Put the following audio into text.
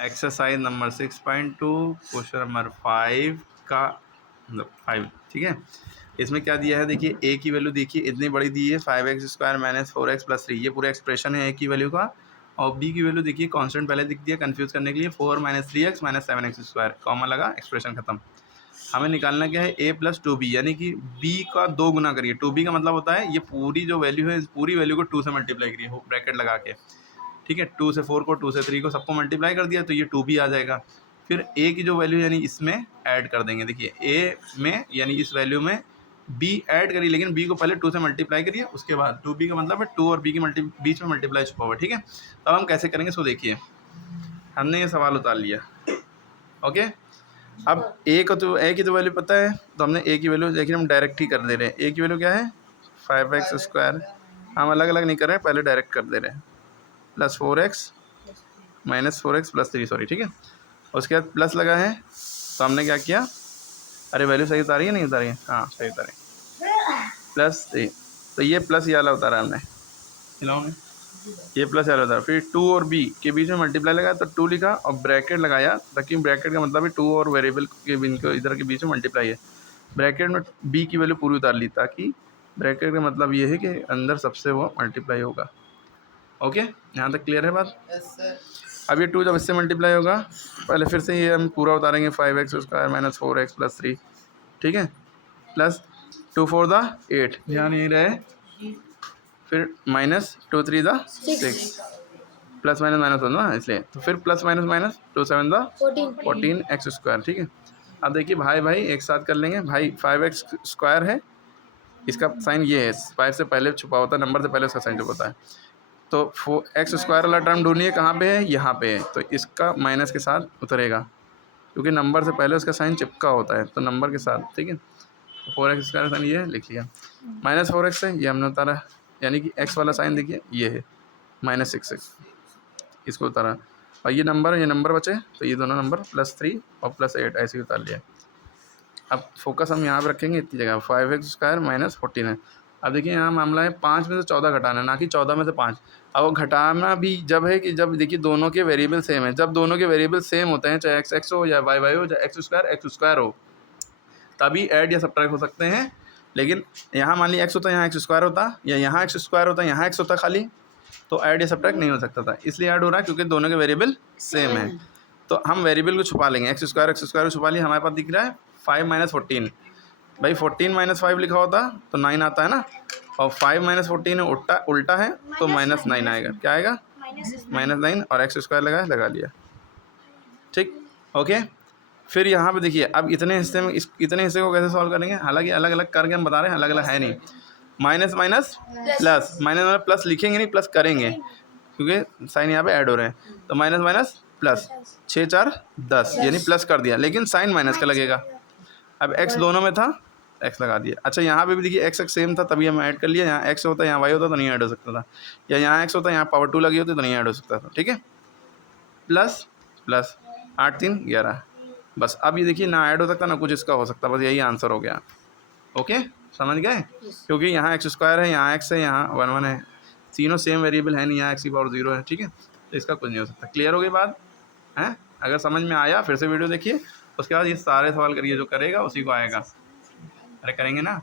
Exercise number 6.2 question number 5 का मतलब 5, ठीक है। इसमें क्या दिया है देखिए, ए की वैल्यू देखिए इतनी बड़ी दी है 5x² माइनस 4x प्लस 3, ये पूरा एक्सप्रेशन है ए की वैल्यू का। और बी की वैल्यू देखिए कांस्टेंट पहले दिख दिया कंफ्यूज करने के लिए, 4 minus 3x minus 7x², comma लगा, एक्सप्रेशन खत्म। हमें निकालना क्या है, a प्लस 2b, यानी कि b का 2 गुना करिए। 2b का मतलब होता है ये पूरी जो वैल्यू है, इस पूरी वैल्यू को 2 से मल्टीप्लाई करिए ब्रैकेट लगा के, ठीक है। 2 से 4 को, 2 से 3 को, सबको मल्टीप्लाई कर दिया तो ये 2b आ जाएगा। फिर a की जो वैल्यू यानी इसमें ऐड कर देंगे, देखिए a में यानी इस वैल्यू में b ऐड करिए, लेकिन b को पहले 2 से मल्टीप्लाई करिए, उसके बाद 2b का मतलब है 2 और b की बीच में मल्टीप्लाई छुपा हुआ, ठीक है। तो अब हम कैसे करेंगे सो देखिए, हमने ये सवाल उतार लिया, ओके। अब a की तो वैल्यू पता है, तो हमने a की वैल्यू देखिए हम डायरेक्ट ही कर दे रहे हैं। a की वैल्यू क्या है 5x², हम अलग अलग नहीं कर रहे हैं, पहले डायरेक्ट कर दे रहे हैं, plus 4x minus 4x plus 3, sorry, ठीक है। उसके बाद प्लस लगा है, तो हमने क्या किया, अरे वैल्यू सही उतारी है नहीं उतारी है, हाँ सही उतारी, प्लस 3, तो ये प्लस ये वाला उतारा हमने, खिलाओ ये प्लस वाला उतारा। फिर 2 और b के बीच में मल्टीप्लाई लगाया तो 2 लिखा और ब्रैकेट लगाया, ताकि ब्रैकेट का मतलब है 2 और वेरिएबल के इनको इधर के बीच में मल्टीप्लाई है। ब्रैकेट में b की वैल्यू पूरी उतार ली, ताकि ब्रैकेट का मतलब ये है कि अंदर सबसे वो मल्टीप्लाई होगा, ओके। यहाँ तक क्लियर है बात। अब ये 2 जब इससे मल्टीप्लाई होगा, पहले फिर से ये हम पूरा उतारेंगे 5x² माइनस 4x प्लस 3, ठीक है, प्लस 2 4 द 8, ध्यान यही रहे, फिर minus 2 3 the 6, plus minus minus होना ना इसलिए, तो फिर plus minus minus 2 7 the 14x², ठीक है। अब देखिए भाई भाई एक साथ कर लेंगे, भाई 5x² है, इसका साइन ये है, 5 से पहले छुपा होता है, नंबर से पहले उसका साइन छुपा होता है। तो 4x² वाला टर्म ढूंढिए कहाँ पे है, यहाँ पे है, तो इसका माइनस के साथ उतरेगा, क्योंकि नंबर से पहले उसका साइन चिपका होता है, तो नंबर के साथ, ठीक है। तो 4x² साइन ये लिख लिया, माइनस 4x है, ये हमने उतारा, यानी कि x वाला साइन देखिए ये है माइनस 6x, इसको उतारा, और ये नंबर बचे, तो ये दोनों नंबर प्लस 3 और प्लस 8 ऐसे ही उतार लिया। अब फोकस हम यहाँ पे रखेंगे इतनी जगह, 5x² माइनस 14 है। अब देखिए यहाँ मामला है 5 में से 14 घटाना, ना कि 14 में से 5। अब वो घटाना भी जब है कि जब देखिए दोनों के वेरिएबल सेम है, जब दोनों के वेरिएबल सेम होते हैं, चाहे x हो या y हो, चाहे x² हो, तभी ऐड या सब्ट्रैक्ट हो सकते हैं। लेकिन यहाँ मान लीजिए x होता, यहाँ x² होता, या यहाँ x² होता, यहाँ x होता खाली, तो ऐड या सब्ट्रैक्ट नहीं हो सकता था, इसलिए ऐड हो रहा है क्योंकि दोनों के वेरिएबल सेम है। तो हम वेरिएबल को छुपा लेंगे, x² को छुपा लिया, हमारे पास दिख रहा है 5 माइनस 14, भाई 14 माइनस 5 लिखा होता तो 9 आता है ना, और 5 माइनस 14 उल्टा है तो माइनस 9 आएगा, क्या आएगा माइनस 9, और x² लगा लिया, ठीक, ओके। फिर यहाँ पे देखिए, अब इतने हिस्से में इतने हिस्से को कैसे सॉल्व करेंगे, हालांकि अलग अलग करके हम बता रहे हैं, अलग अलग है नहीं, minus minus plus, minus minus plus लिखेंगे नहीं, प्लस करेंगे, क्योंकि साइन यहाँ पे ऐड हो रहे हैं, तो माइनस माइनस प्लस, 6 4 10, यानी प्लस कर दिया, लेकिन साइन माइनस का लगेगा। अब x दोनों में था, x लगा दिया। अच्छा यहाँ पे भी देखिए x सेम था, तभी हम ऐड कर लिया, यहाँ x होता यहाँ y होता तो नहीं ऐड हो सकता था, या यहाँ x होता यहाँ पावर 2 लगी होती तो नहीं ऐड हो सकता था, ठीक है। प्लस प्लस 8 3 11, बस। अब ये देखिए ना ऐड हो सकता ना कुछ इसका हो सकता, बस यही आंसर हो गया, ओके, समझ गए। क्योंकि यहाँ x² है, यहाँ x है, यहाँ 1 1 है, तीनों सेम वेरिएबल है नहीं, यहाँ x की पावर 0 है, ठीक है, तो इसका कुछ नहीं हो सकता। क्लियर हो गई बात है। अगर समझ में आया फिर से वीडियो देखिए, उसके बाद ये सारे सवाल करिए, जो करेगा उसी को आएगा, अरे करेंगे ना।